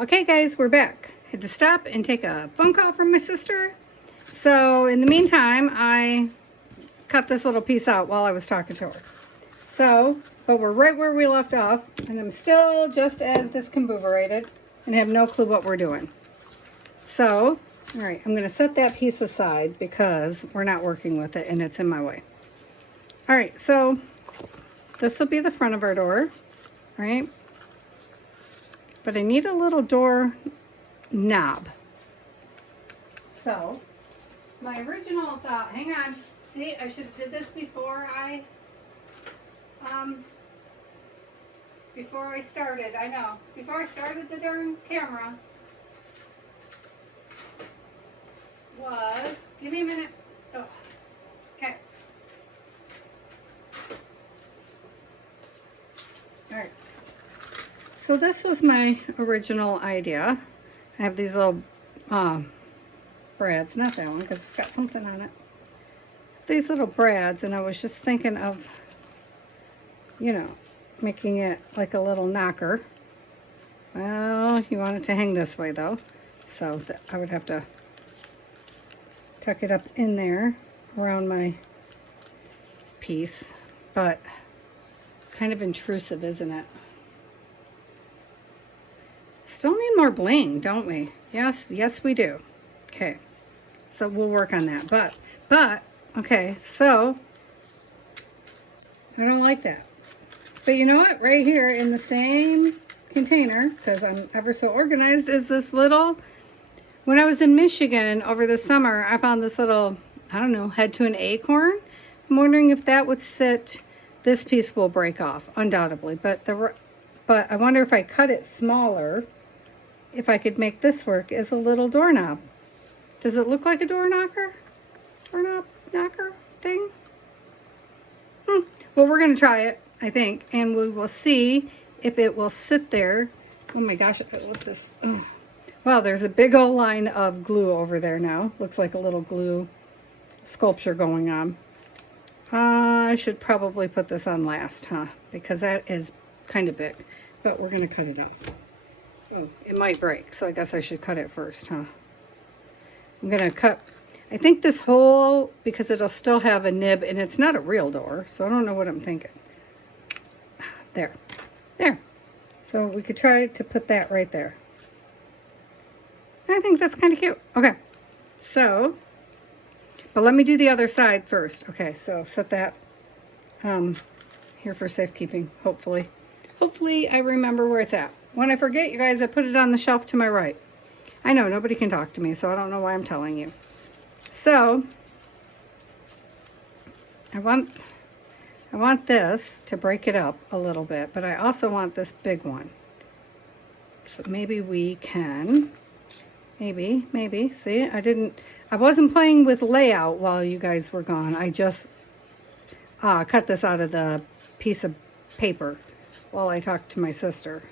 Okay guys, we're back. Had to stop and take a phone call from my sister. So in the meantime, I cut this little piece out while I was talking to her. So, but we're right where we left off, and I'm still just as discombobulated and have no clue what we're doing. So, all right, I'm gonna set that piece aside because we're not working with it and it's in my way. All right, so this will be the front of our door, right? But I need a little door knob. So my original thought, hang on, see, I should have did this before I started, I know, before I started the darn camera, was, give me a minute, oh, okay. All right. So this was my original idea. I have these little brads, not that one because it's got something on it. These little brads, and I was just thinking of, you know, making it like a little knocker. Well, you want it to hang this way though, so that I would have to tuck it up in there around my piece, but it's kind of intrusive, isn't it? Still need more bling, don't we? Yes we do. Okay, so we'll work on that. But okay, so I don't like that. But you know what? Right here in the same container, because I'm ever so organized, is this little, when I was in Michigan over the summer, I found this little, I don't know, head to an acorn. I'm wondering if that would sit, this piece will break off, undoubtedly, but I wonder if I cut it smaller, if I could make this work as a little doorknob. Does it look like a door knocker? Doorknob knocker thing? Well, we're going to try it, I think, and we will see if it will sit there. Oh my gosh, look this. Oh. Wow, there's a big old line of glue over there now. Looks like a little glue sculpture going on. I should probably put this on last, huh? Because that is kind of big, but we're going to cut it off. Oh, it might break, so I guess I should cut it first, huh? I'm going to cut, I think this hole, because it'll still have a nib, and it's not a real door, so I don't know what I'm thinking. There. So we could try to put that right there. I think that's kind of cute. Okay, so, but let me do the other side first. Okay, so set that here for safekeeping, hopefully. Hopefully I remember where it's at. When I forget, you guys, I put it on the shelf to my right. I know, nobody can talk to me, so I don't know why I'm telling you. So, I want this to break it up a little bit, but I also want this big one. So maybe we can, maybe, see, I wasn't playing with layout while you guys were gone. I just cut this out of the piece of paper while I talked to my sister.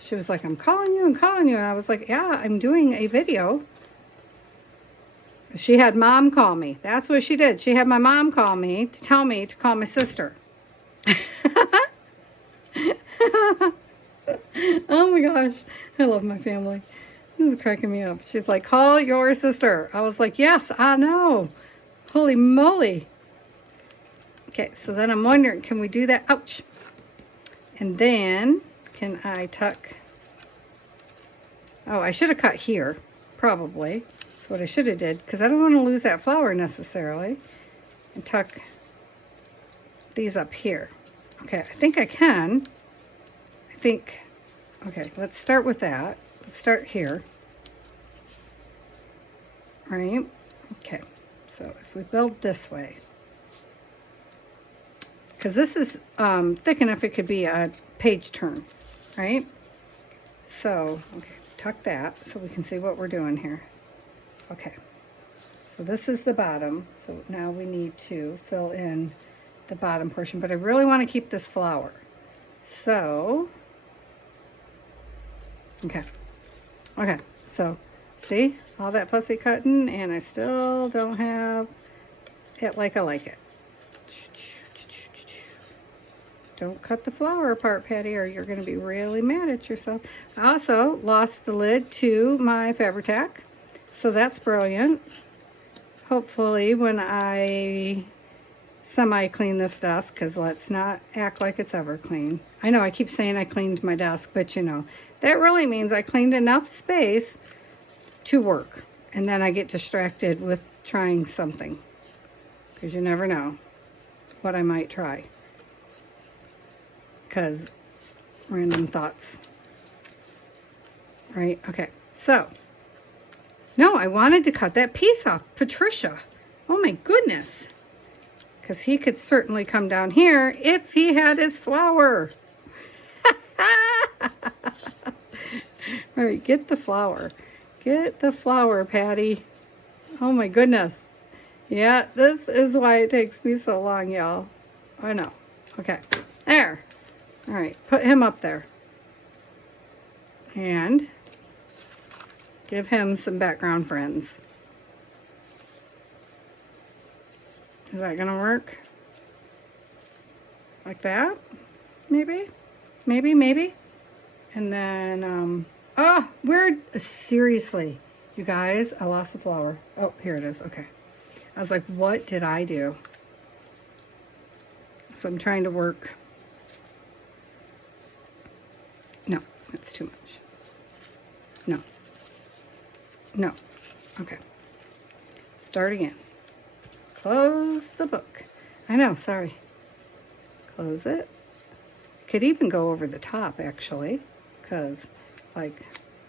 She was like, I'm calling you. And I was like, yeah, I'm doing a video. She had mom call me. That's what she did. She had my mom call me to tell me to call my sister. Oh my gosh. I love my family. This is cracking me up. She's like, call your sister. I was like, yes, I know. Holy moly. Okay, so then I'm wondering, can we do that? Ouch. And then, can I tuck? Oh, I should have cut here, probably. That's what I should have did, because I don't want to lose that flower necessarily. And tuck these up here. Okay, I think I can. Okay, let's start with that. Let's start here. All right, okay. So if we build this way, because this is thick enough it could be a page turn, right? So, okay, tuck that so we can see what we're doing here. Okay, so this is the bottom. So now we need to fill in the bottom portion, but I really want to keep this flower. So, okay, so see all that fussy cutting, and I still don't have it like I like it. Don't cut the flower apart, Patty, or you're going to be really mad at yourself. I also lost the lid to my Fabri-Tac, so that's brilliant. Hopefully when I semi-clean this desk, because let's not act like it's ever clean. I know I keep saying I cleaned my desk, but you know, that really means I cleaned enough space to work. And then I get distracted with trying something, because you never know what I might try. Because random thoughts. Right? Okay. So, no, I wanted to cut that piece off. Patricia. Oh my goodness. Because he could certainly come down here if he had his flower. All right, get the flower. Get the flower, Patty. Oh my goodness. Yeah, this is why it takes me so long, y'all. I know. Okay, there. All right, put him up there. And give him some background friends. Is that gonna work? Like that? Maybe? Maybe, maybe? And then, oh, weird. Seriously, you guys, I lost the flower. Oh, here it is. Okay. I was like, what did I do? So I'm trying to work. No, that's too much. No. No. Okay. Start again. Close the book. I know, sorry. Close it. Could even go over the top, actually, because, like,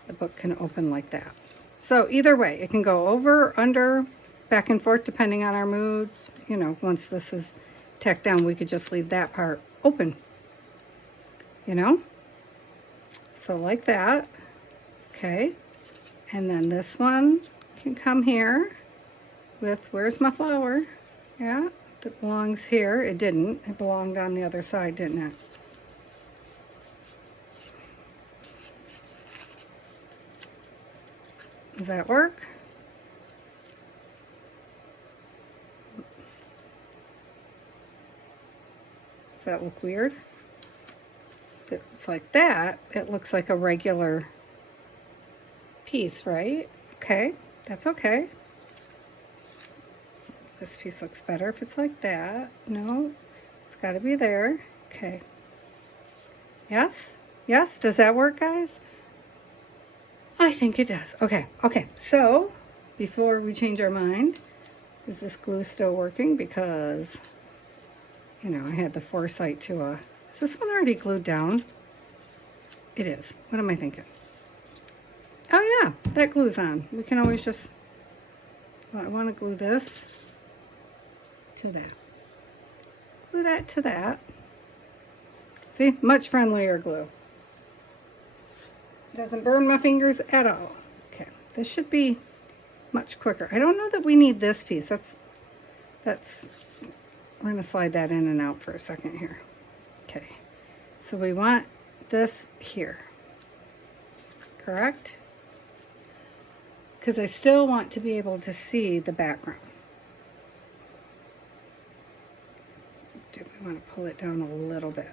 the book can open like that. So either way, it can go over, under, back and forth, depending on our mood. You know, once this is tacked down, we could just leave that part open. You know? So like that. Okay. And then this one can come here with, where's my flower? Yeah, that belongs here. It didn't. It belonged on the other side, didn't it? Does that work? Does that look weird? If it's like that, it looks like a regular piece, right? Okay, that's okay. This piece looks better if it's like that. No, it's got to be there. Okay. Yes? Yes? Does that work, guys? I think it does. Okay. Okay. So, before we change our mind, is this glue still working? Because, you know, I had the foresight to, is this one already glued down? It is. What am I thinking? Oh, yeah. That glue's on. We can always just, well, I want to glue this to that. Glue that to that. See? Much friendlier glue. Doesn't burn my fingers at all. Okay. This should be much quicker. I don't know that we need this piece. That's we're going to slide that in and out for a second here. Okay. So we want this here. Correct? Because I still want to be able to see the background. Do we want to pull it down a little bit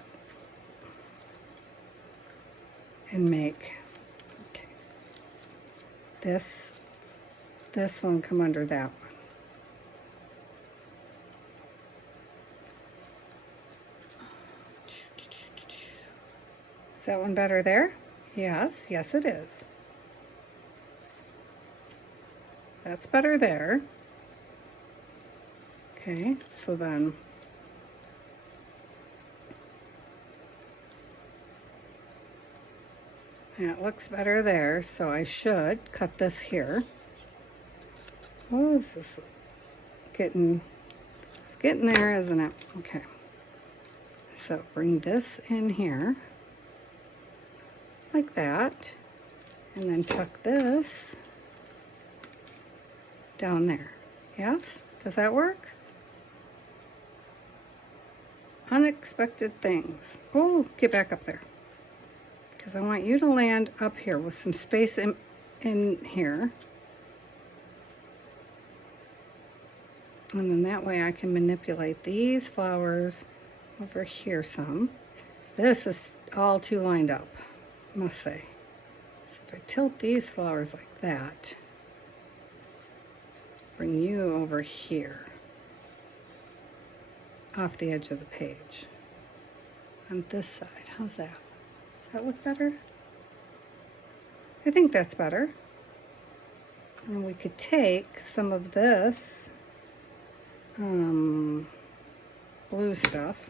and make, okay, this one come under that one. Is that one better there? Yes, yes it is. That's better there. Okay, so then that looks better there, so I should cut this here. Oh, this is getting, it's getting there, isn't it? Okay. So bring this in here, like that, and then tuck this down there. Yes? Does that work? Unexpected things. Oh, get back up there. Because I want you to land up here with some space in here. And then that way I can manipulate these flowers over here some. This is all too lined up, I must say. So if I tilt these flowers like that, bring you over here, off the edge of the page, on this side. How's that? Does that look better? I think that's better. And we could take some of this blue stuff.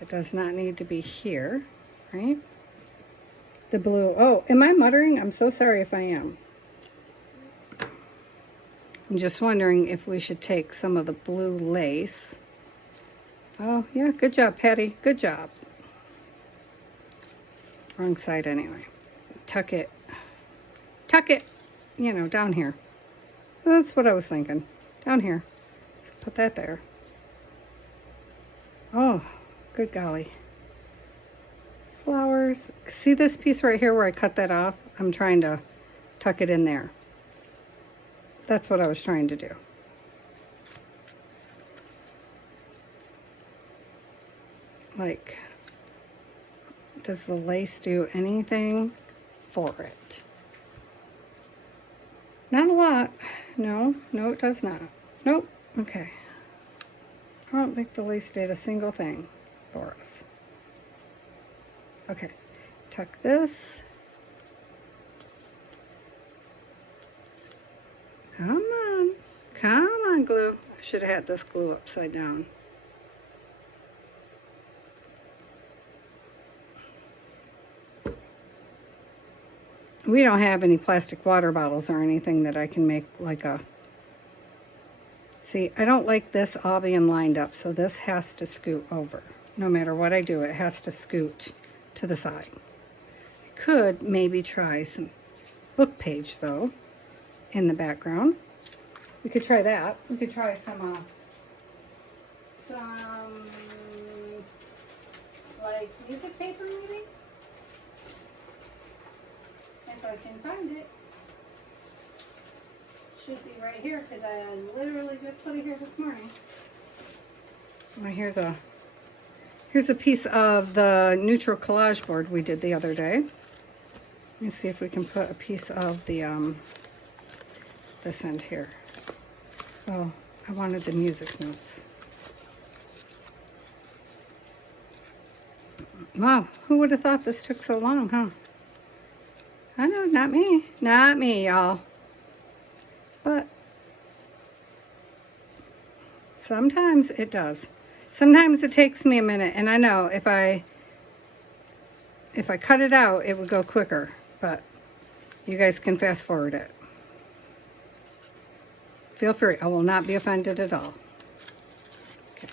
It does not need to be here, right? The blue. Oh, am I muttering? I'm so sorry if I am. I'm just wondering if we should take some of the blue lace. Oh, yeah, good job, Patty. Good job. Wrong side anyway. Tuck it. Tuck it, you know, down here. That's what I was thinking. Down here. So put that there. Oh, good golly. Flowers. See this piece right here where I cut that off? I'm trying to tuck it in there. That's what I was trying to do. Like, does the lace do anything for it? Not a lot. No, no, it does not. Nope. Okay. I don't think the lace did a single thing for us. Okay. Tuck this. Come on. Come on, glue. I should have had this glue upside down. We don't have any plastic water bottles or anything that I can make like a... See, I don't like this all being lined up, so this has to scoot over. No matter what I do, it has to scoot to the side. I could maybe try some book page, though, in the background. We could try that. We could try some like music paper, maybe? If I can find it. Should be right here because I literally just put it here this morning. Well, here's a piece of the neutral collage board we did the other day. Let me see if we can put a piece of the this end here. Oh, I wanted the music notes. Wow, who would have thought this took so long, huh? I know, not me. Not me, y'all. But sometimes it does. Sometimes it takes me a minute, and I know if I cut it out, it would go quicker, but you guys can fast forward it. Feel free. I will not be offended at all. Okay.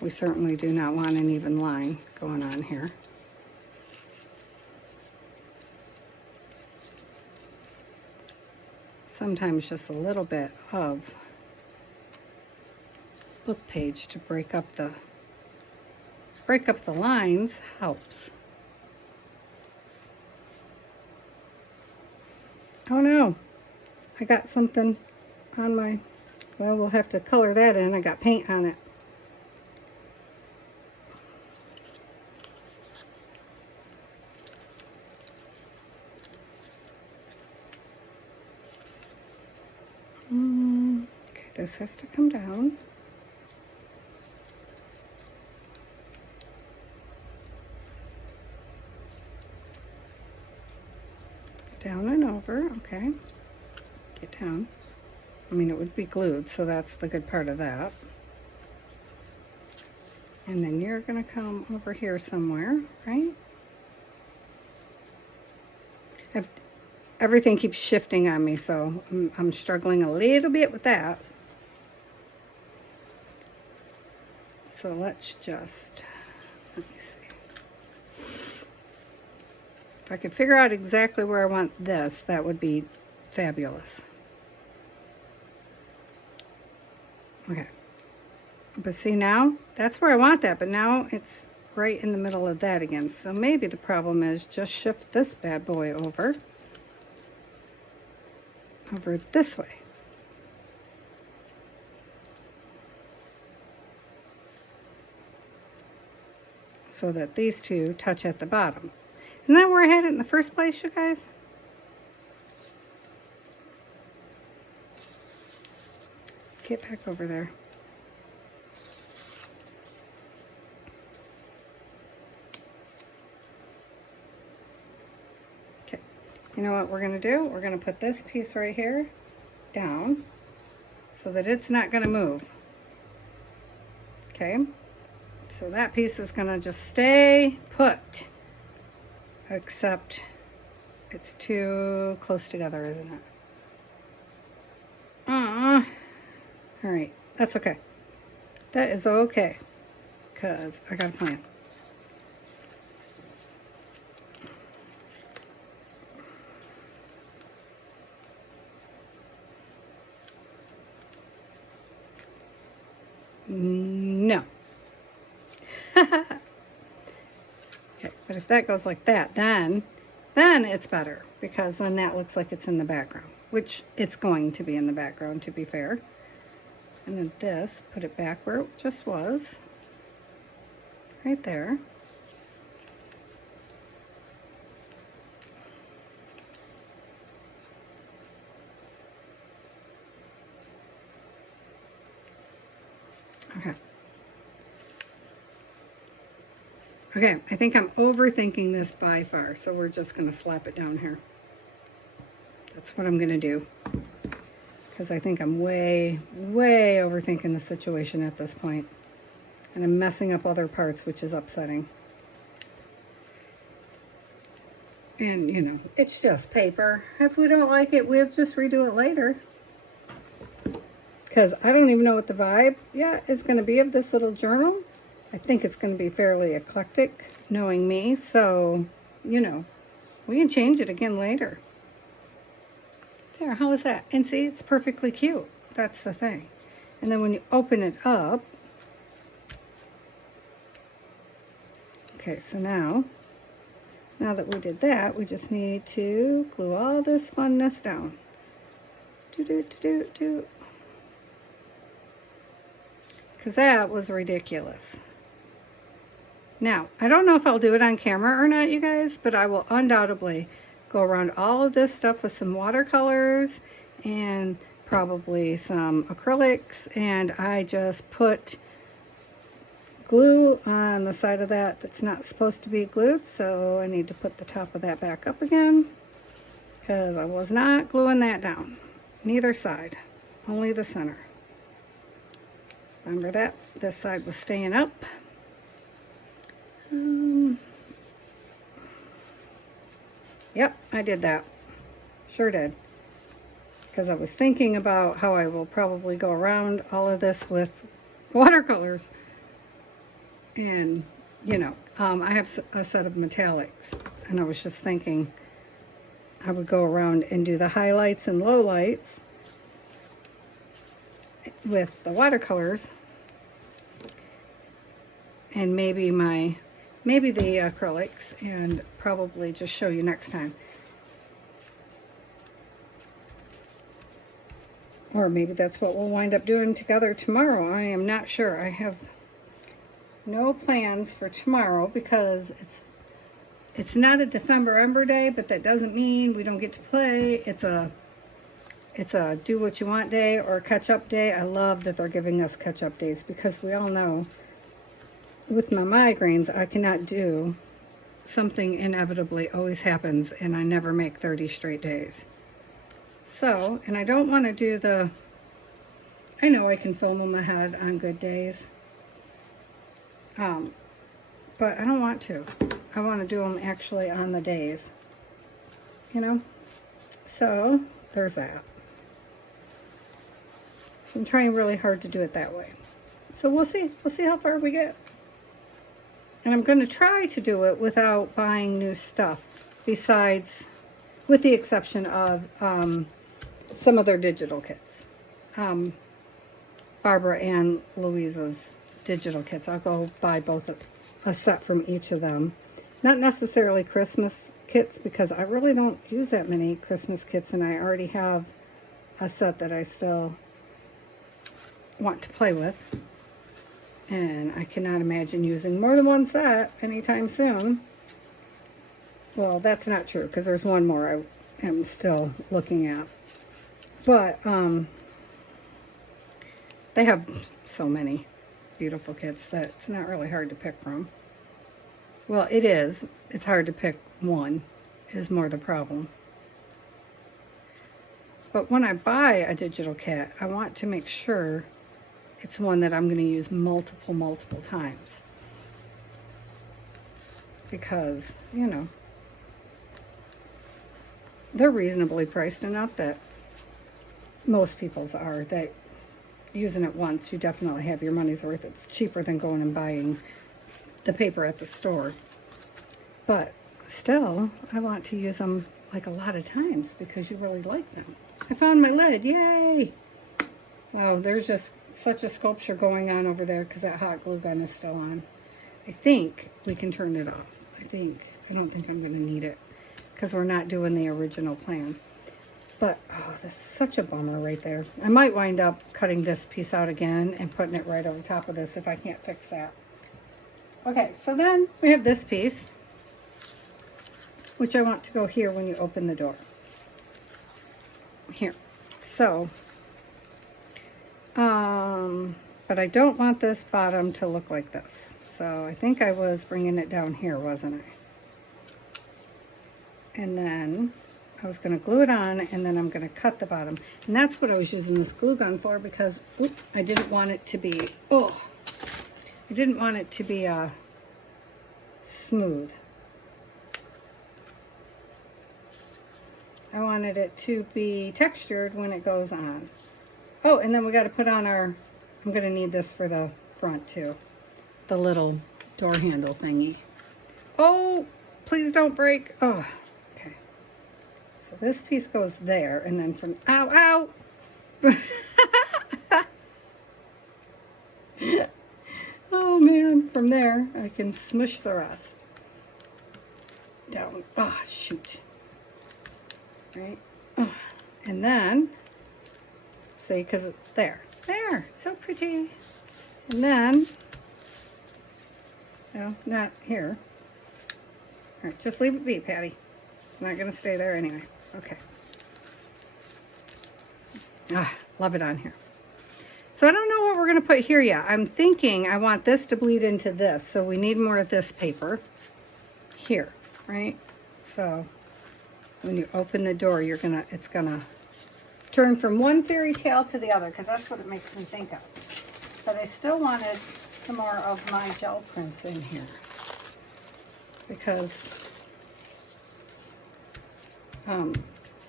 We certainly do not want an even line going on here. Sometimes just a little bit of book page to break up the lines helps. Oh no, I got something on my, well, we'll have to color that in. I got paint on it. Okay, this has to come down. Down and over, okay. Get down. I mean, it would be glued, so that's the good part of that. And then you're going to come over here somewhere, right? Everything keeps shifting on me, so I'm struggling a little bit with that. So let's just, let me see. If I could figure out exactly where I want this, that would be fabulous. Okay. But see now, that's where I want that, but now it's right in the middle of that again. So maybe the problem is just shift this bad boy over this way. so that these two touch at the bottom. Isn't that where I had it in the first place, you guys? Get back over there. Okay, you know what we're gonna do? We're gonna put this piece right here down so that it's not gonna move. Okay, so that piece is gonna just stay put, except it's too close together, isn't it? All right, that's okay. That is okay, because I got a plan. No. Okay, but if that goes like that, then it's better, because then that looks like it's in the background, which it's going to be in the background, to be fair. And then this, put it back where it just was, right there. Okay. Okay, I think I'm overthinking this by far, so we're just going to slap it down here. That's what I'm going to do, because I think I'm way overthinking the situation at this point. And I'm messing up other parts, which is upsetting. And, you know, it's just paper. If we don't like it, we'll just redo it later. Because I don't even know what the vibe yet is going to be of this little journal. I think it's going to be fairly eclectic, knowing me. So, you know, we can change it again later. There, how is that? And see, it's perfectly cute. That's the thing. And then when you open it up, okay, so now that we did that, we just need to glue all this funness down. Because that was ridiculous. Now, I don't know if I'll do it on camera or not, you guys, but I will undoubtedly go around all of this stuff with some watercolors and probably some acrylics, and I just put glue on the side of that that's not supposed to be glued, so I need to put the top of that back up again, because I was not gluing that down. Neither side, only the center. Remember that? This side was staying up. Yep, I did that. Sure did. Because I was thinking about how I will probably go around all of this with watercolors. And, you know, I have a set of metallics. And I was just thinking I would go around and do the highlights and lowlights with the watercolors. And maybe the acrylics, and probably just show you next time. Or maybe that's what we'll wind up doing together tomorrow. I am not sure. I have no plans for tomorrow, because it's not a December Ember Day, but that doesn't mean we don't get to play. It's a do what you want day, or catch up day. I love that they're giving us catch up days, because we all know with my migraines, I cannot do something. Inevitably always happens, and I never make 30 straight days. So, and I don't want to do I know I can film them ahead on good days, but I don't want to. I want to do them actually on the days, you know. So there's that. So I'm trying really hard to do it that way. So we'll see how far we get. And I'm going to try to do it without buying new stuff, besides, with the exception of some of their digital kits. Barbara and Louisa's digital kits. I'll go buy both a set from each of them. Not necessarily Christmas kits, because I really don't use that many Christmas kits, and I already have a set that I still want to play with. And I cannot imagine using more than one set anytime soon. Well, that's not true because there's one more I am still looking at. But they have so many beautiful kits that it's not really hard to pick from. Well, it is. It's hard to pick one is more the problem. But when I buy a digital kit, I want to make sure it's one that I'm going to use multiple times. Because, you know, they're reasonably priced enough that most people's are, that using it once, you definitely have your money's worth. It's cheaper than going and buying the paper at the store. But still, I want to use them like a lot of times because you really like them. I found my lid, yay! Wow, there's just such a sculpture going on over there because that hot glue gun is still on. I think we can turn it off. I don't think I'm going to need it because we're not doing the original plan. But, oh, that's such a bummer right there. I might wind up cutting this piece out again and putting it right over top of this if I can't fix that. Okay, so then we have this piece, which I want to go here when you open the door. Here. So, but I don't want this bottom to look like this. So I think I was bringing it down here, wasn't I? And then I was going to glue it on, and then I'm going to cut the bottom. And that's what I was using this glue gun for because I didn't want it to be, smooth. I wanted it to be textured when it goes on. Oh, and then we got to put on our, I'm going to need this for the front too. The little door handle thingy. Oh, please don't break. Oh, okay. So this piece goes there, and then from, ow. Oh man, from there I can smush the rest down. Ah, oh, shoot. Right? Oh. And then, see, because it's there, so pretty. And then, no, not here. All right, just leave it be, Patty. I'm not going to stay there anyway. Okay. Ah, love it on here. So I don't know what we're going to put here yet. I'm thinking I want this to bleed into this, so we need more of this paper here, right? So when you open the door, it's gonna turn from one fairy tale to the other, because that's what it makes me think of. But I still wanted some more of my gel prints in here, because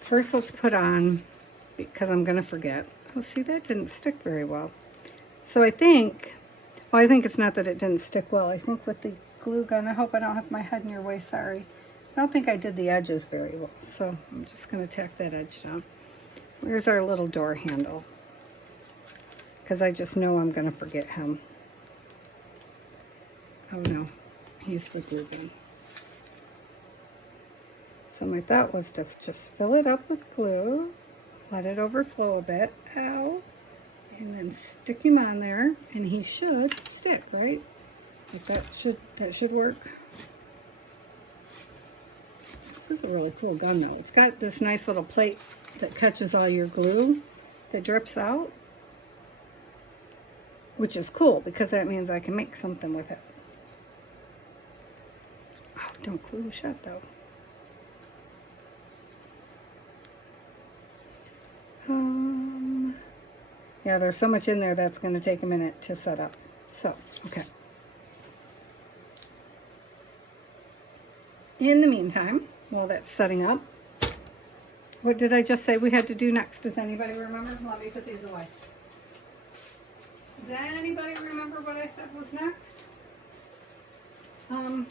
first let's put on, because I'm gonna forget. Oh, see, that didn't stick very well. So I think it's not that it didn't stick well. I think with the glue gun, I hope I don't have my head in your way, sorry. I don't think I did the edges very well, so I'm just going to tack that edge down. Where's our little door handle? Because I just know I'm going to forget him. Oh no, he's the glue gun. So my thought was to just fill it up with glue, let it overflow a bit, ow, and then stick him on there, and he should stick, right? Like that should work. This is a really cool gun though. It's got this nice little plate that catches all your glue that drips out, which is cool because that means I can make something with it. Oh, don't glue shut though. Yeah, there's so much in there that's going to take a minute to set up. So, okay. In the meantime, while that's setting up, what did I just say we had to do next? Does anybody remember? Let me put these away. Does anybody remember what I said was next? I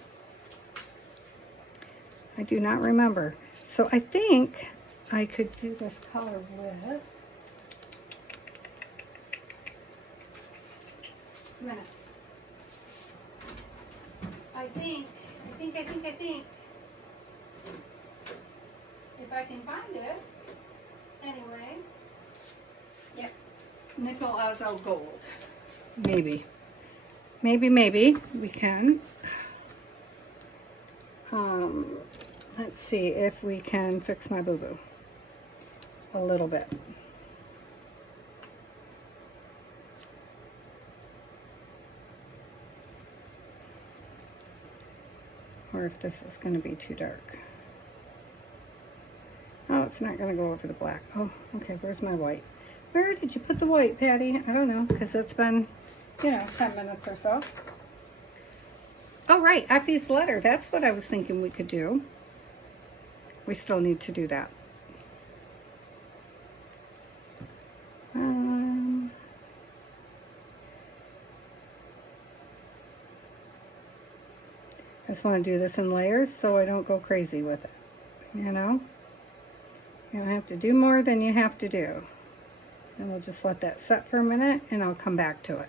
do not remember. So I think I could do this color with, just a minute. I think, if I can find it, anyway, yep, nickel azo gold, maybe. maybe we can. Let's see if we can fix my boo-boo a little bit. Or if this is going to be too dark. Oh, it's not going to go over the black. Oh, okay, where's my white? Where did you put the white, Patty? I don't know, because it's been, 10 minutes or so. Oh, right, Ephy's letter. That's what I was thinking we could do. We still need to do that. I just want to do this in layers so I don't go crazy with it, You don't have to do more than you have to do. And we'll just let that set for a minute and I'll come back to it.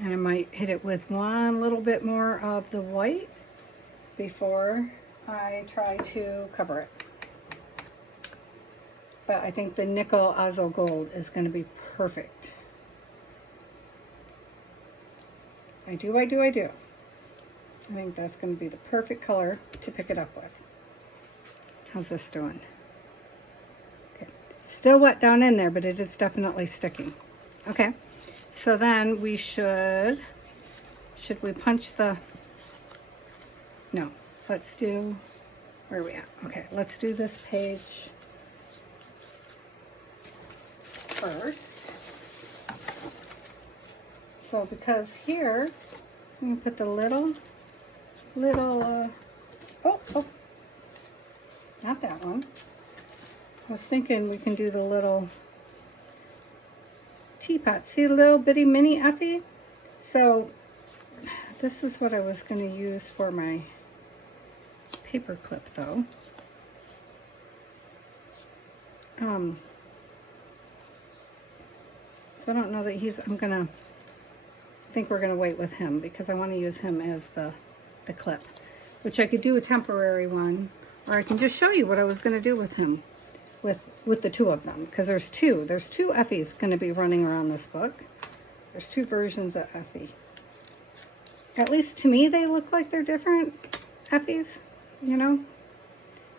And I might hit it with one little bit more of the white before I try to cover it. But I think the nickel azo gold is going to be perfect. I do. I think that's going to be the perfect color to pick it up with. How's this doing? Okay. Still wet down in there, but it is definitely sticking. Okay. So then we should we punch the, no, let's do, where are we at? Okay, let's do this page first. So because here, I'm going to put the little, oh, not that one. I was thinking we can do the little teapot. See the little bitty mini Ephy? So this is what I was going to use for my paper clip though. So I don't know that I think we're going to wait with him because I want to use him as the clip, which I could do a temporary one, or I can just show you what I was going to do with him, with the two of them, because there's two Ephy's going to be running around this book. There's two versions of Ephy. At least to me, they look like they're different Ephy's,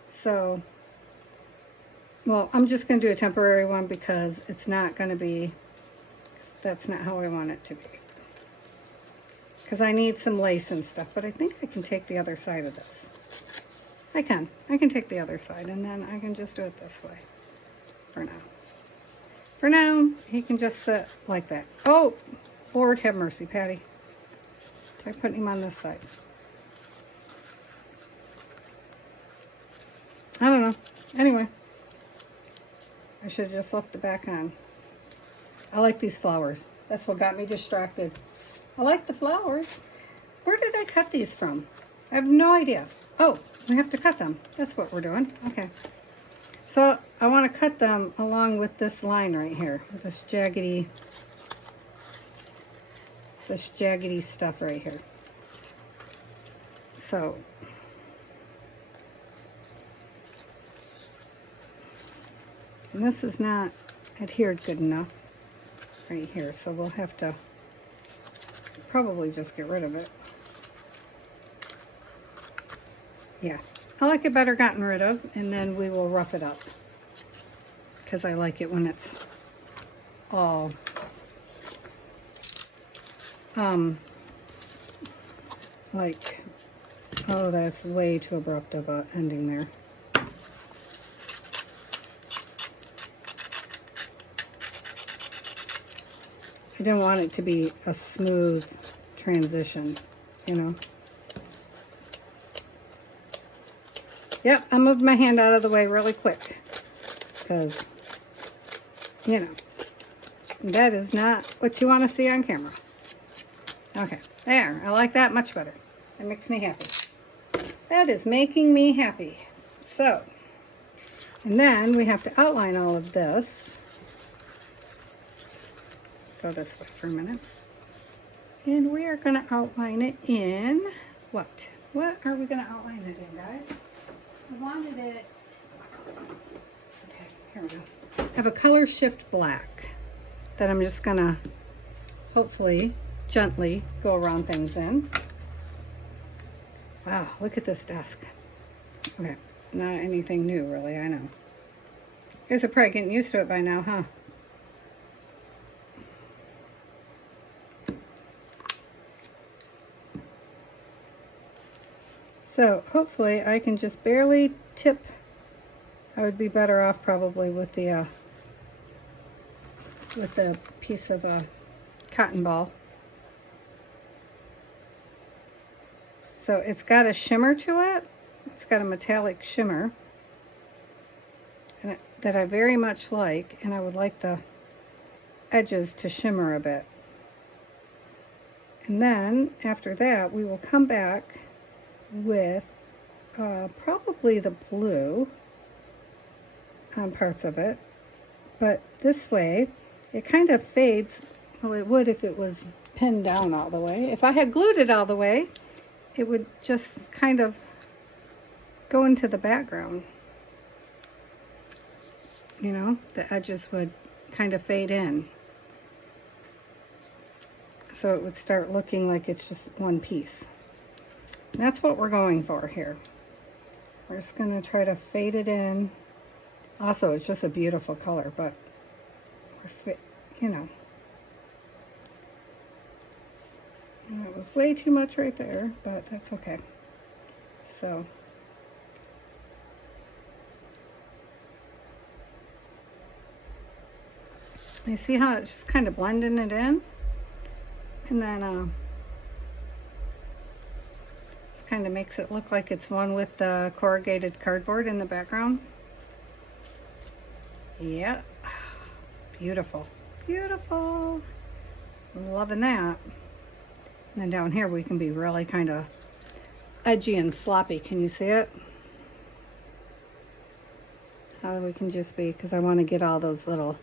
So, well, I'm just going to do a temporary one because it's not going to be, that's not how I want it to be. Because I need some lace and stuff, but I think I can take the other side of this. I can take the other side, and then I can just do it this way for now. For now, he can just sit like that. Oh, Lord have mercy, Patty. Try putting him on this side. I don't know. Anyway, I should have just left the back on. I like these flowers. That's what got me distracted. I like the flowers. Where did I cut these from? I have no idea. Oh, we have to cut them. That's what we're doing. Okay. So I want to cut them along with this line right here, with this jaggedy stuff right here. So and this is not adhered good enough right here, so we'll have to probably just get rid of it. Yeah, I like it better gotten rid of, and then we will rough it up because I like it when it's all like, oh, that's way too abrupt of a ending there. I didn't want it to be a smooth transition, Yep, I moved my hand out of the way really quick because, that is not what you want to see on camera. Okay, there. I like that much better. That makes me happy. That is making me happy. So, and then we have to outline all of this. Go this way for a minute. And we are going to outline it in what? What are we going to outline it in, guys? I wanted it, okay, here we go. I have a color shift black that I'm just going to hopefully gently go around things in. Wow, look at this desk. Okay, it's not anything new really, I know. You guys are probably getting used to it by now, huh? So hopefully I can just barely tip. I would be better off probably with the piece of cotton ball. So it's got a shimmer to it. It's got a metallic shimmer and that I very much like, and I would like the edges to shimmer a bit. And then after that, we will come back with probably the blue on parts of it. But this way, it kind of fades. Well, it would if it was pinned down all the way. If I had glued it all the way, it would just kind of go into the background. You know, the edges would kind of fade in. So it would start looking like it's just one piece. And that's what we're going for here. We're just going to try to fade it in. Also, it's just a beautiful color, but you know. And that was way too much right there, but that's okay. So you see how it's just kind of blending it in? And then this kind of makes it look like it's one with the corrugated cardboard in the background. Yeah, beautiful, beautiful. I'm loving that. And then down here we can be really kind of edgy and sloppy. Can you see it? How we can just be, because I want to get all those little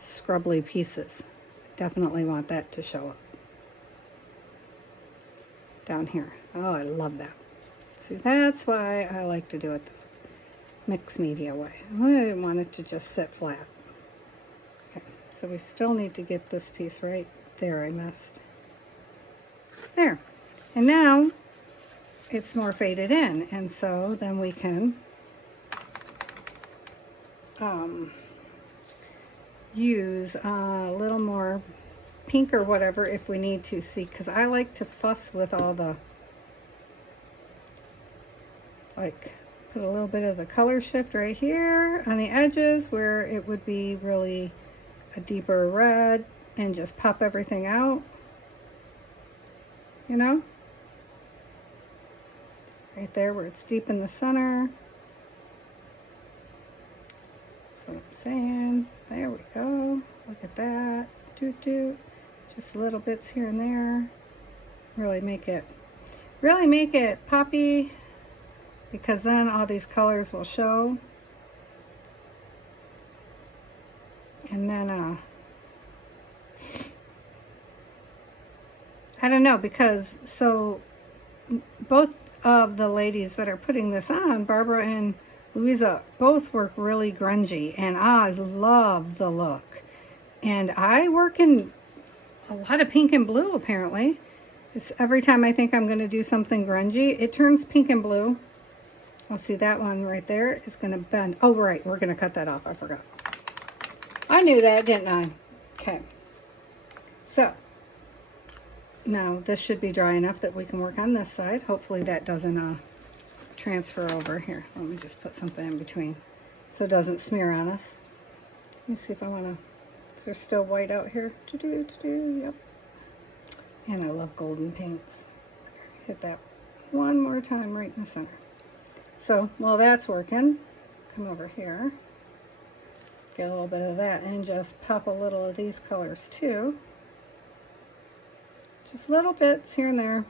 scrubbly pieces. Definitely want that to show up. Down here. Oh, I love that. See, that's why I like to do it this mixed media way. I didn't want it to just sit flat. Okay, so we still need to get this piece right there. I missed. There. And now it's more faded in, and so then we can use a little more pink or whatever if we need to. See, because I like to fuss with all the, like, put a little bit of the color shift right here on the edges where it would be really a deeper red, and just pop everything out, you know, right there where it's deep in the center. That's what I'm saying. There we go. Look at that. Doot doot. Just little bits here and there. Really make it poppy, because then all these colors will show. And then I don't know, because so both of the ladies that are putting this on, Barbara and Louisa, both work really grungy, and I love the look. And I work in a lot of pink and blue, apparently. It's every time I think I'm going to do something grungy, it turns pink and blue. I'll see that one right there is going to bend. Oh, right, we're going to cut that off. I forgot. I knew that, didn't I? Okay. So now this should be dry enough that we can work on this side. Hopefully that doesn't transfer over here. Let me just put something in between so it doesn't smear on us. Let me see if I want to. Is there still white out here? Yep. And I love golden paints. Hit that one more time right in the center. So while that's working, come over here, get a little bit of that, and just pop a little of these colors too. Just little bits here and there.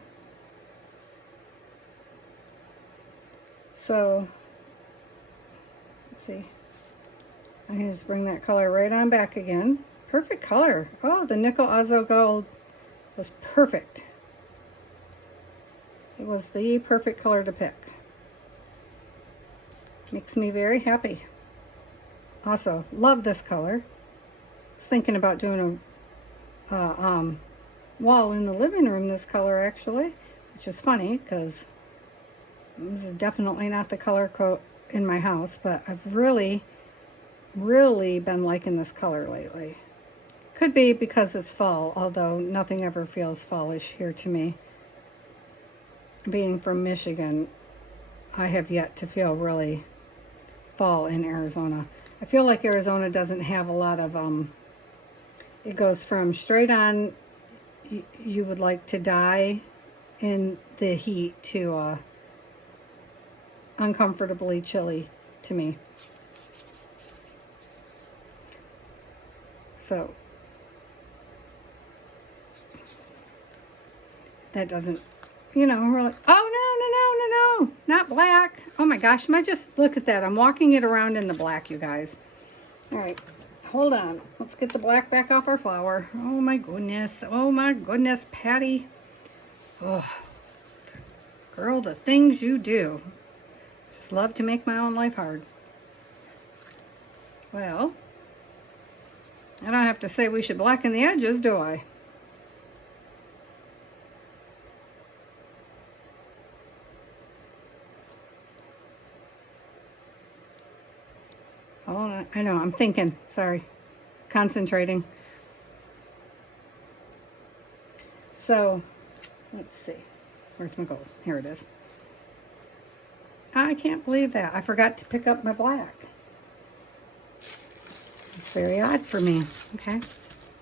So, let's see. I can just bring that color right on back again. Perfect color. Oh, the nickel azo gold was perfect. It was the perfect color to pick. Makes me very happy. Also, love this color. I was thinking about doing a wall in the living room this color actually, which is funny because this is definitely not the color coat in my house, but I've really been liking this color lately. Could be because it's fall, although nothing ever feels fallish here to me. Being from Michigan, I have yet to feel really fall in Arizona. I feel like Arizona doesn't have a lot of, it goes from straight on, you would like to die in the heat to uncomfortably chilly to me. So that doesn't, you know, really, oh, no, not black. Oh my gosh, am I just, look at that. I'm walking it around in the black, you guys. All right, hold on. Let's get the black back off our flower. Oh my goodness, Patty. Oh, girl, the things you do. Just love to make my own life hard. Well, I don't have to say we should blacken the edges, do I? Oh, I know, I'm thinking. Sorry. Concentrating. So, let's see. Where's my gold? Here it is. I can't believe that. I forgot to pick up my black. It's very odd for me. Okay.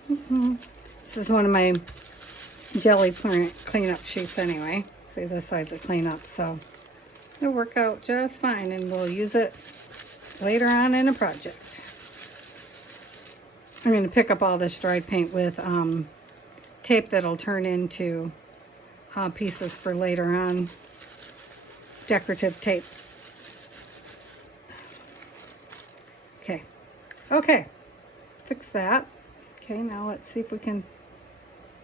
This is one of my jelly plant cleanup sheets anyway. See, this side's a cleanup, so it'll work out just fine, and we'll use it later on in a project. I'm going to pick up all this dried paint with tape that'll turn into pieces for later on. Decorative tape. Okay, fix that. Okay, now let's see if we can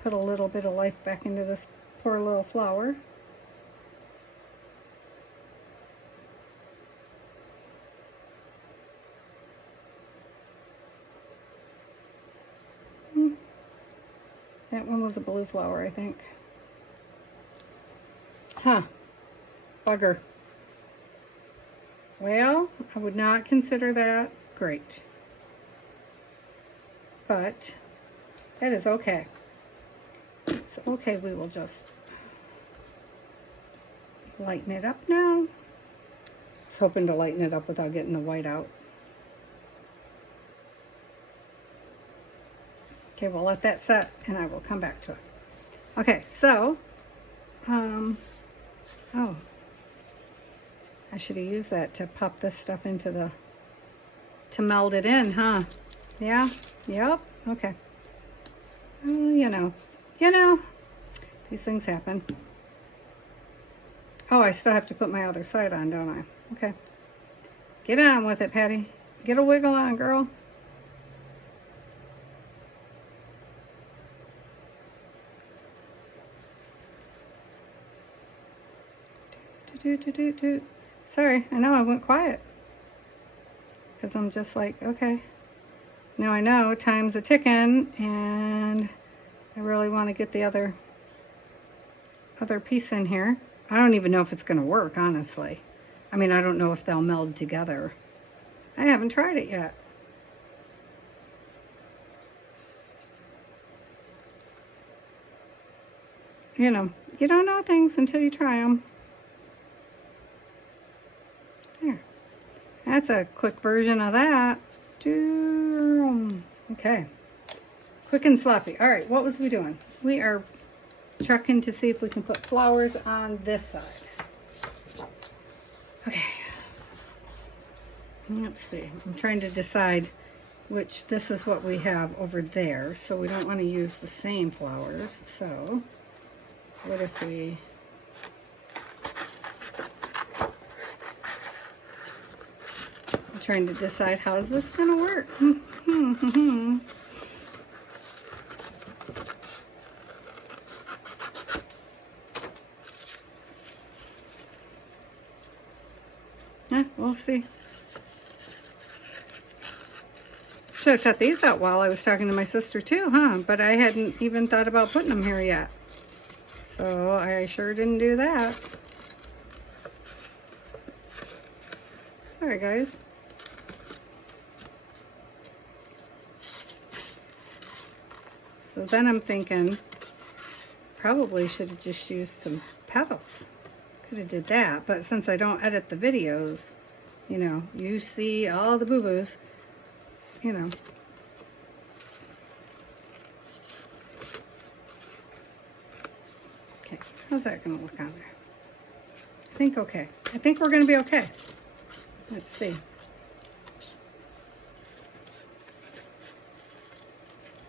put a little bit of life back into this poor little flower. That one was a blue flower, I think. Huh. Bugger. Well, I would not consider that great. But that is okay. It's okay, we will just lighten it up now. I was hoping to lighten it up without getting the white out. Okay, we'll let that set and I will come back to it. Okay, so, oh, I should have used that to pop this stuff into the, to meld it in, huh? Yeah, yep, okay. You know, these things happen. Oh, I still have to put my other side on, don't I? Okay. Get on with it, Patty. Get a wiggle on, girl. Sorry, I know I went quiet. Because I'm just like, okay. Now I know time's a ticking, and I really want to get the other piece in here. I don't even know if it's going to work, honestly. I mean, I don't know if they'll meld together. I haven't tried it yet. You know, you don't know things until you try them. There. That's a quick version of that. Okay. Quick and sloppy. All right, what was we doing? We are checking to see if we can put flowers on this side. Okay. Let's see. I'm trying to decide which, this is what we have over there, so we don't want to use the same flowers. So what if we... I'm trying to decide, how is this going to work? We'll see. Should have cut these out while I was talking to my sister too, huh? But I hadn't even thought about putting them here yet. So I sure didn't do that. Sorry, guys. So then I'm thinking, probably should have just used some petals. Could have did that, but since I don't edit the videos, you know, you see all the boo-boos, you know. Okay, how's that gonna look on there? I think okay. I think we're gonna be okay. Let's see.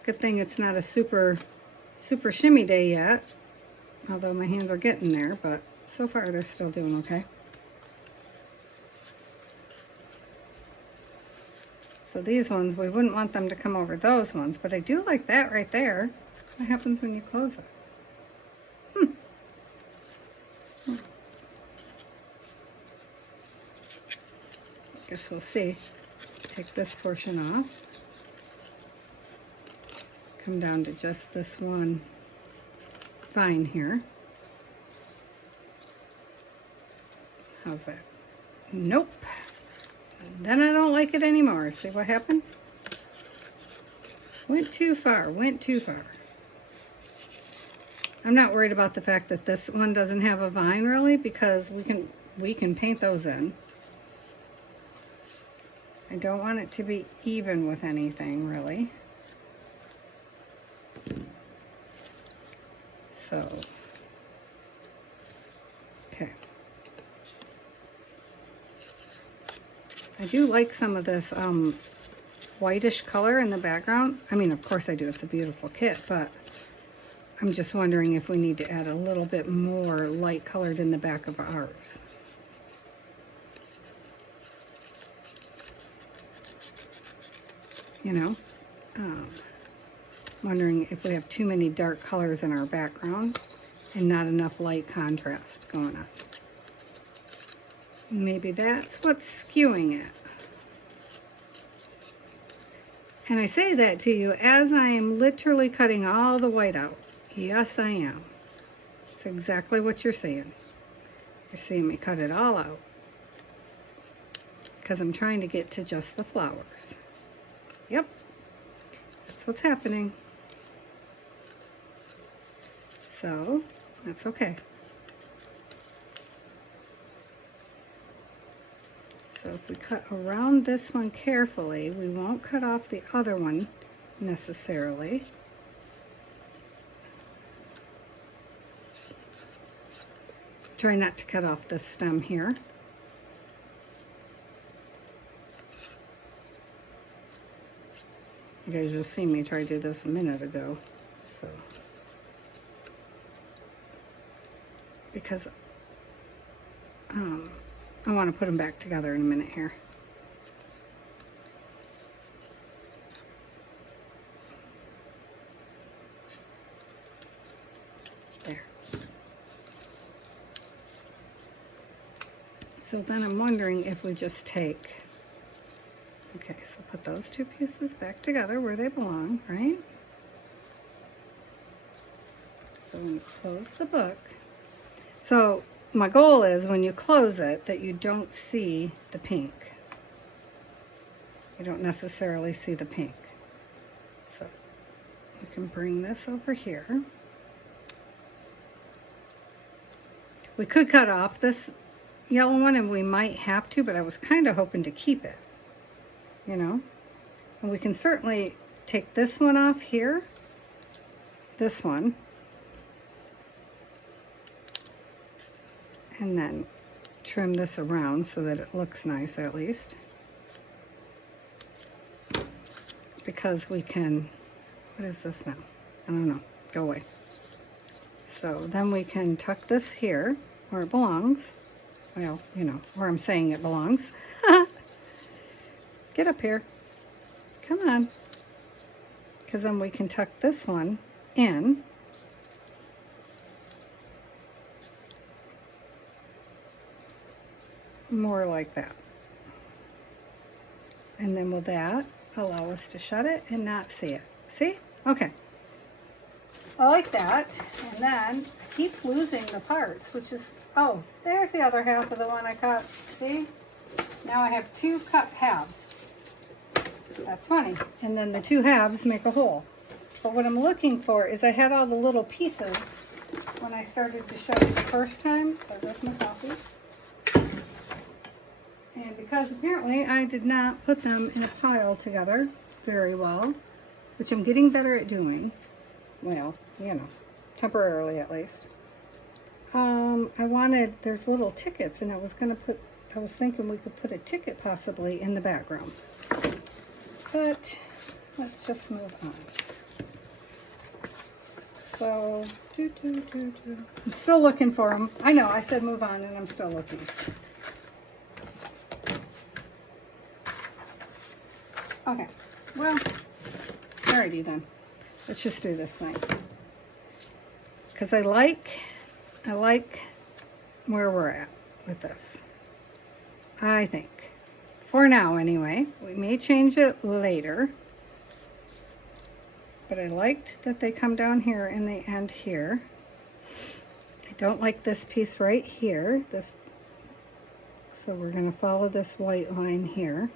Good thing it's not a super shimmy day yet, although my hands are getting there, but so far they're still doing okay. So these ones, we wouldn't want them to come over those ones, but I do like that right there. What happens when you close it? Guess we'll see. Take this portion off. Come down to just this one vine here. How's that? Nope. And then I don't like it anymore. See what happened? Went too far, went too far. I'm not worried about the fact that this one doesn't have a vine really, because we can paint those in. I don't want it to be even with anything really. So, okay. I do like some of this whitish color in the background. I mean, of course I do. It's a beautiful kit, but I'm just wondering if we need to add a little bit more light colored in the back of ours. You know? Wondering if we have too many dark colors in our background and not enough light contrast going on. Maybe that's what's skewing it. And I say that to you as I am literally cutting all the white out. Yes, I am. It's exactly what you're seeing. You're seeing me cut it all out because I'm trying to get to just the flowers. Yep, that's what's happening. So, that's okay. So if we cut around this one carefully, we won't cut off the other one necessarily. Try not to cut off this stem here. You guys just seen me try to do this a minute ago, so. Because I want to put them back together in a minute here. There. So then I'm wondering if we just take, okay, so put those two pieces back together where they belong, right? So when you close the book, so my goal is when you close it that you don't see the pink. You don't necessarily see the pink. So we can bring this over here. We could cut off this yellow one, and we might have to, but I was kind of hoping to keep it, you know. And we can certainly take this one off here, this one, and then trim this around so that it looks nice at least. Because we can, what is this now? I don't know, go away. So then we can tuck this here where it belongs. Well, you know, where I'm saying it belongs. Get up here. Come on. Because then we can tuck this one in. More like that. And then with that, allow us to shut it and not see it. See? Okay. I like that. And then I keep losing the parts, which is, oh, there's the other half of the one I cut. See? Now I have 2 cut halves. That's funny. And then the 2 halves make a whole. But what I'm looking for is I had all the little pieces when I started to show you the first time. There goes my coffee. And because apparently I did not put them in a pile together very well, which I'm getting better at doing. Well, you know, temporarily at least. There's little tickets, and I was thinking we could put a ticket possibly in the background. But let's just move on. So, I'm still looking for them. I know, I said move on, and I'm still looking. Okay, well, alrighty then. Let's just do this thing. Because I like where we're at with this. I think. For now, anyway. We may change it later. But I liked that they come down here and they end here. I don't like this piece right here. So we're going to follow this white line here.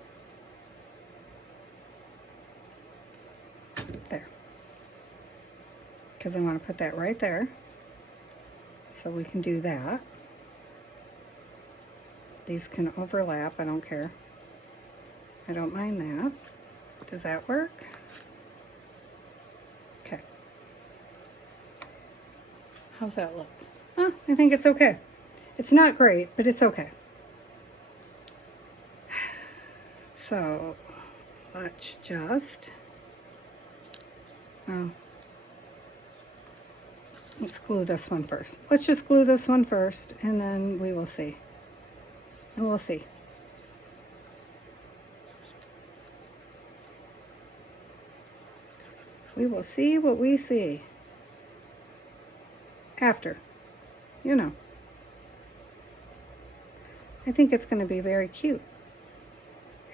There. Because I want to put that right there. So we can do that. These can overlap. I don't care. I don't mind that. Does that work? Okay. How's that look? I think it's okay. It's not great, but it's okay. So let's just... let's glue this one first. Let's just glue this one first, and then we will see. And we'll see. We will see what we see. After. You know. I think it's going to be very cute.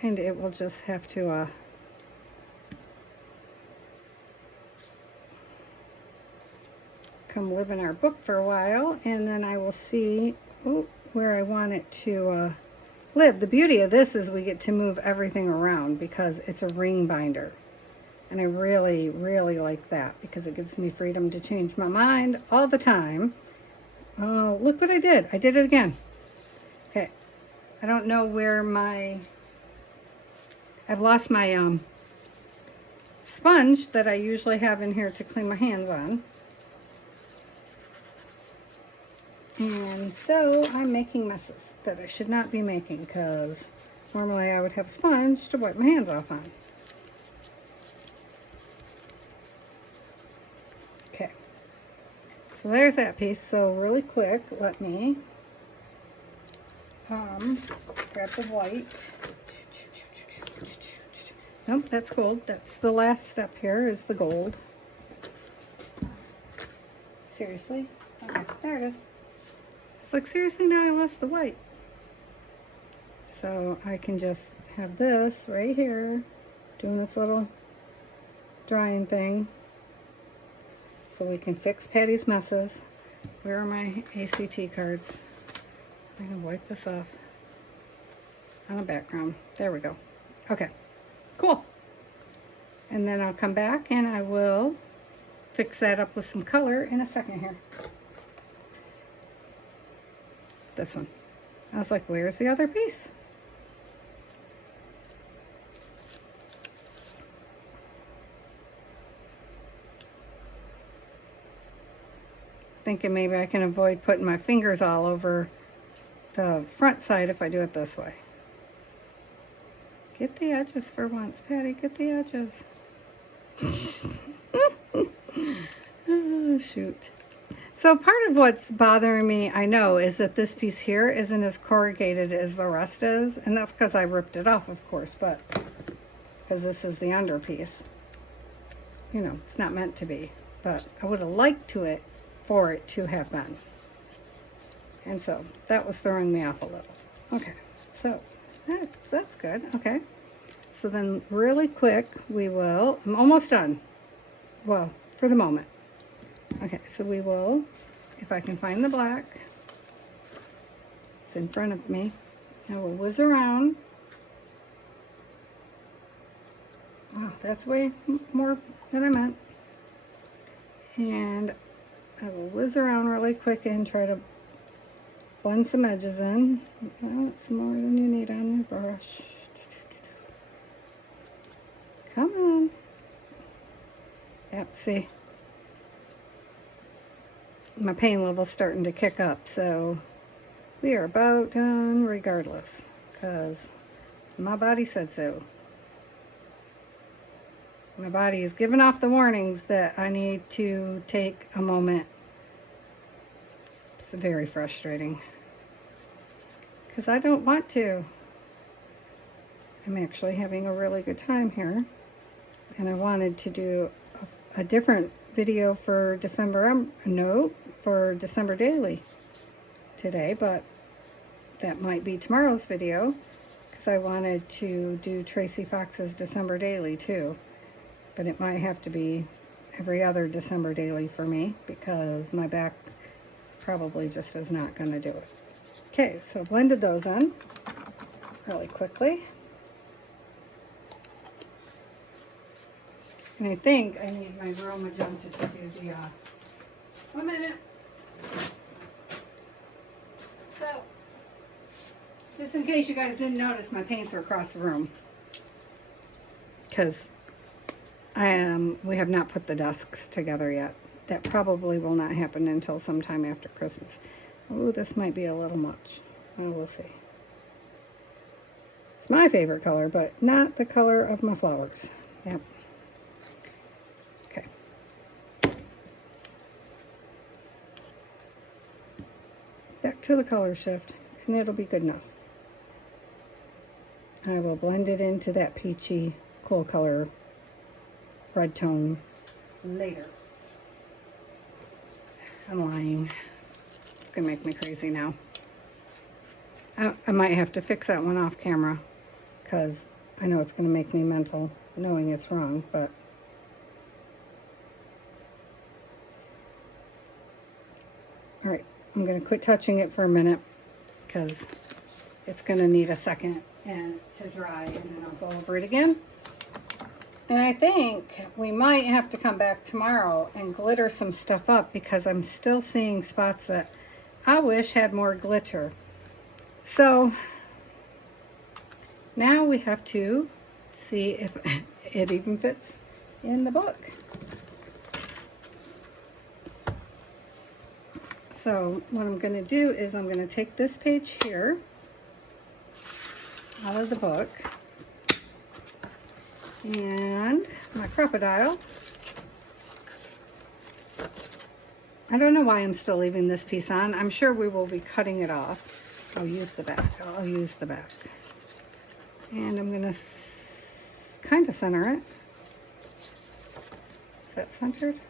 And it will just have to... come live in our book for a while, and then I will see where I want it to live. The beauty of this is we get to move everything around because it's a ring binder, and I really, really like that because it gives me freedom to change my mind all the time. Oh, look what I did. I did it again. Okay. I don't know where I've lost my sponge that I usually have in here to clean my hands on. And so I'm making messes that I should not be making because normally I would have a sponge to wipe my hands off on. Okay, so there's that piece. So really quick, let me grab the white. Nope, that's gold. That's the last step here is the gold. Seriously? Okay, there it is. It's like, seriously, now I lost the white. So I can just have this right here, doing this little drying thing. So we can fix Patty's messes. Where are my ACT cards? I'm going to wipe this off on a background. There we go. Okay, cool. And then I'll come back and I will fix that up with some color in a second here. This one. I was like, where's the other piece? Thinking maybe I can avoid putting my fingers all over the front side if I do it this way. Get the edges for once, Patty. Get the edges. Oh, shoot. So part of what's bothering me, I know, is that this piece here isn't as corrugated as the rest is. And that's because I ripped it off, of course, but because this is the under piece. You know, it's not meant to be. But I would have liked for it to have been. And so that was throwing me off a little. Okay, so that's good. Okay, So then really quick, I'm almost done. Well, for the moment. Okay, so we will, if I can find the black, it's in front of me. I will whiz around. Wow, that's way more than I meant. And I will whiz around really quick and try to blend some edges in. That's more than you need on your brush. Come on. Yep, see. My pain level's starting to kick up, so we are about done regardless, because my body said so. My body is giving off the warnings that I need to take a moment. It's very frustrating, because I don't want to. I'm actually having a really good time here, and I wanted to do a different video for December Daily today, but that might be tomorrow's video, because I wanted to do Tracy Fox's December Daily too, but it might have to be every other December Daily for me, because my back probably just is not going to do it. Okay, so blended those in really quickly. And I think I need my Real Magenta to do the, 1 minute. So, just in case you guys didn't notice, my paints are across the room. Because we have not put the desks together yet. That probably will not happen until sometime after Christmas. Oh, this might be a little much. Well, we'll see. It's my favorite color, but not the color of my flowers. Yep. Okay. Back to the color shift, and it'll be good enough. I will blend it into that peachy, cool color red tone later. I'm lying. It's gonna make me crazy now. I might have to fix that one off camera, because I know it's gonna make me mental knowing it's wrong, but all right, I'm gonna quit touching it for a minute, because it's gonna need a second and to dry, and then I'll go over it again. And I think we might have to come back tomorrow and glitter some stuff up, because I'm still seeing spots that I wish had more glitter. So now we have to see if it even fits in the book. So what I'm going to do is I'm going to take this page here out of the book, and my crocodile. I don't know why I'm still leaving this piece on. I'm sure we will be cutting it off. I'll use the back. And I'm going to kind of center it. Is that centered?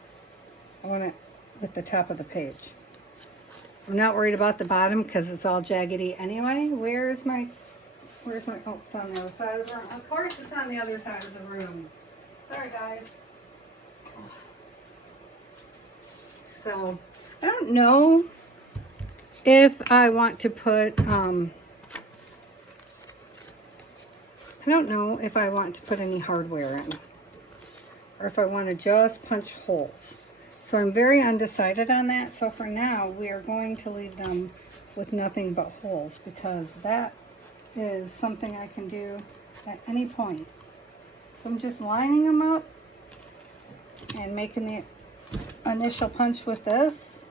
I want it with the top of the page. I'm not worried about the bottom, because it's all jaggedy anyway. Where's my, oh, it's on the other side of the room. Of course it's on the other side of the room. Sorry, guys. So, I don't know if I want to put, I don't know if I want to put any hardware in, or if I want to just punch holes. So I'm very undecided on that. So for now, we are going to leave them with nothing but holes, because that is something I can do at any point. So I'm just lining them up and making the initial punch with this,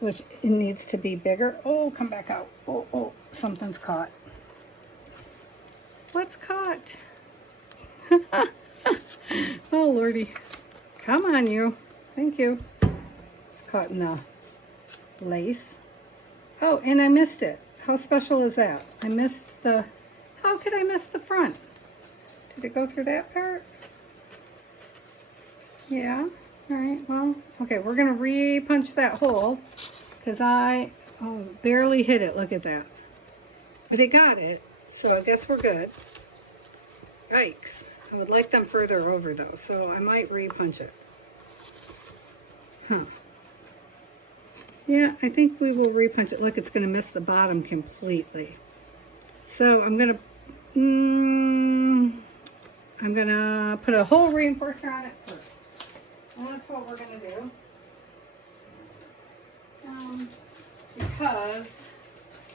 which it needs to be bigger. Oh, come back out. Oh, something's caught. What's caught? Oh, Lordy. Come on, you. Thank you. It's caught in the lace. Oh, and I missed it. How special is that? I missed the... How could I miss the front? Did it go through that part? Yeah. All right. Well, okay. We're going to re-punch that hole, because I barely hit it. Look at that. But it got it. So I guess we're good. Yikes. I would like them further over though, so I might re-punch it. Yeah, I think we will re-punch it. Look, it's going to miss the bottom completely. So I'm going to put a hole reinforcer on it first. And that's what we're going to do. Because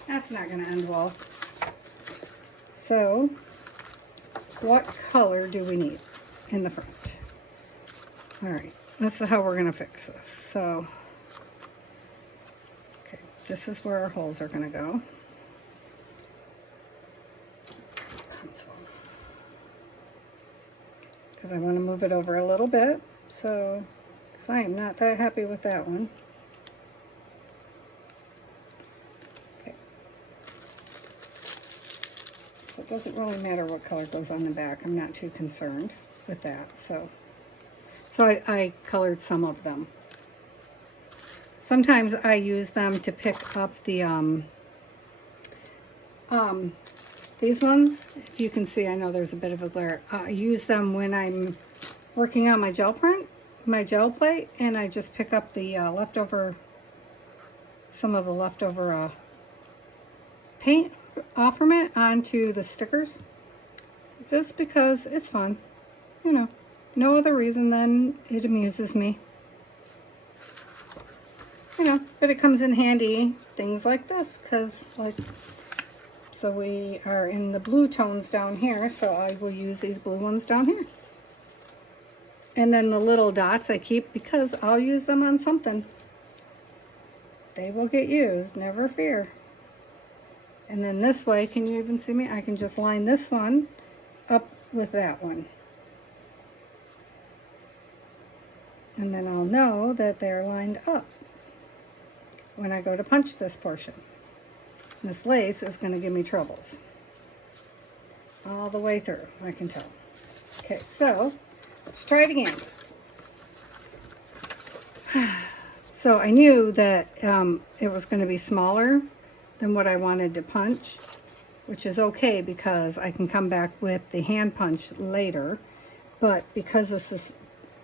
that's not going to end well. So, what color do we need in the front? All right, this is how we're going to fix this. So, okay, this is where our holes are going to go. Pencil. Because I want to move it over a little bit. So, because I am not that happy with that one. It doesn't really matter what color goes on the back. I'm not too concerned with that. So I colored some of them. Sometimes I use them to pick up the these ones. If you can see, I know there's a bit of a glare. I use them when I'm working on my gel print, my gel plate, and I just pick up the some of the leftover paint off from it onto the stickers, just because it's fun, you know, no other reason than it amuses me, you know. But it comes in handy things like this, because like, so we are in the blue tones down here, so I will use these blue ones down here, and then the little dots I keep because I'll use them on something. They will get used, never fear. And then this way, can you even see me? I can just line this one up with that one. And then I'll know that they're lined up when I go to punch this portion. This lace is going to give me troubles all the way through, I can tell. Okay, so let's try it again. So I knew that it was going to be smaller than what I wanted to punch, which is okay because I can come back with the hand punch later. But because this is,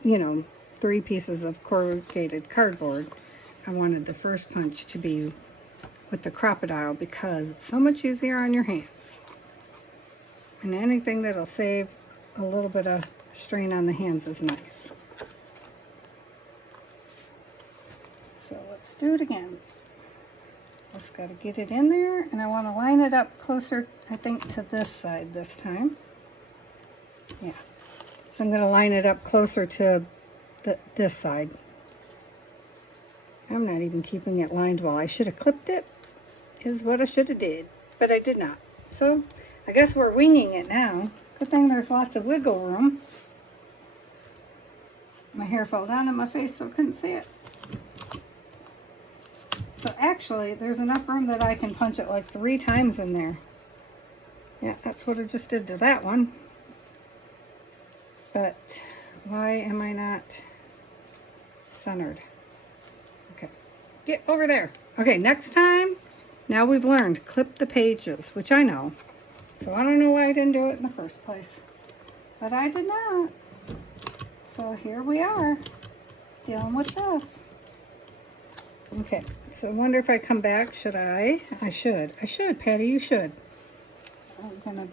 you know, 3 pieces of corrugated cardboard, I wanted the first punch to be with the crocodile because it's so much easier on your hands. And anything that'll save a little bit of strain on the hands is nice. So let's do it again. Just got to get it in there, and I want to line it up closer, I think, to this side this time. Yeah. So I'm going to line it up closer to this side. I'm not even keeping it lined well. I should have clipped it, is what I should have did, but I did not. So I guess we're winging it now. Good thing there's lots of wiggle room. My hair fell down in my face, so I couldn't see it. So actually, there's enough room that I can punch it like 3 times in there. Yeah, that's what I just did to that one. But why am I not centered? Okay, get over there. Okay, next time, now we've learned, clip the pages, which I know. So I don't know why I didn't do it in the first place. But I did not. So here we are, dealing with this. Okay, so I wonder if I come back, should I? I should, Patty, you should. I'm gonna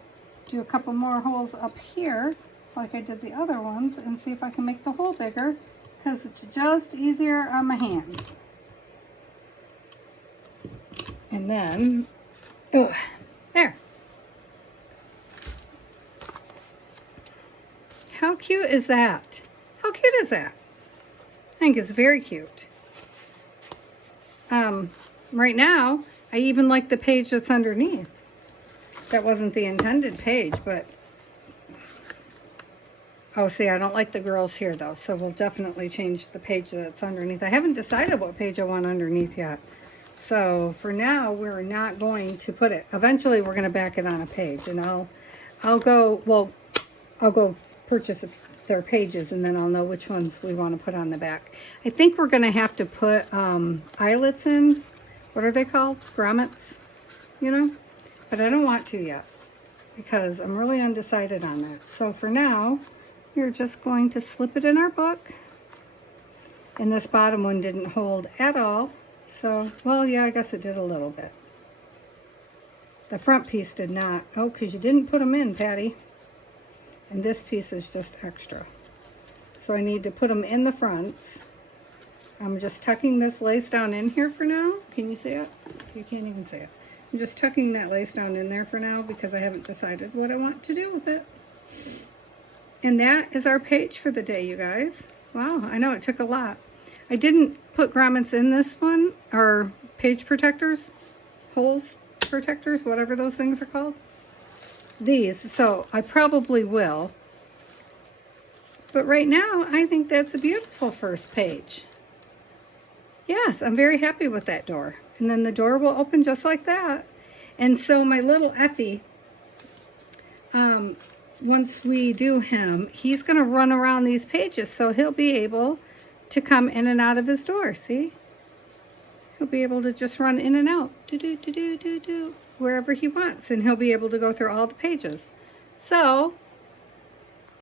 do a couple more holes up here, like I did the other ones, and see if I can make the hole bigger, because it's just easier on my hands. And then, there. How cute is that? How cute is that? I think it's very cute. Right now, I even like the page that's underneath. That wasn't the intended page, but... Oh, see, I don't like the girls here, though, so we'll definitely change the page that's underneath. I haven't decided what page I want underneath yet. So, for now, we're not going to put it. Eventually, we're going to back it on a page, and I'll go purchase their pages, and then I'll know which ones we want to put on the back. I think we're going to have to put eyelets in. What are they called? Grommets, you know? But I don't want to yet. because I'm really undecided on that. So for now, we're just going to slip it in our book. And this bottom one didn't hold at all. So, well, yeah, I guess it did a little bit. The front piece did not. Oh, because you didn't put them in, Patty. And this piece is just extra. So I need to put them in the fronts. I'm just tucking this lace down in here for now. Can you see it? You can't even see it. I'm just tucking that lace down in there for now because I haven't decided what I want to do with it. And that is our page for the day, you guys. Wow, I know it took a lot. I didn't put grommets in this one, or page protectors, holes protectors, whatever those things are called. These, so I probably will. But right now, I think that's a beautiful first page. Yes, I'm very happy with that door. And then the door will open just like that. And so my little Ephy, once we do him, he's going to run around these pages, so he'll be able to come in and out of his door, see? He'll be able to just run in and out, wherever he wants, and he'll be able to go through all the pages. So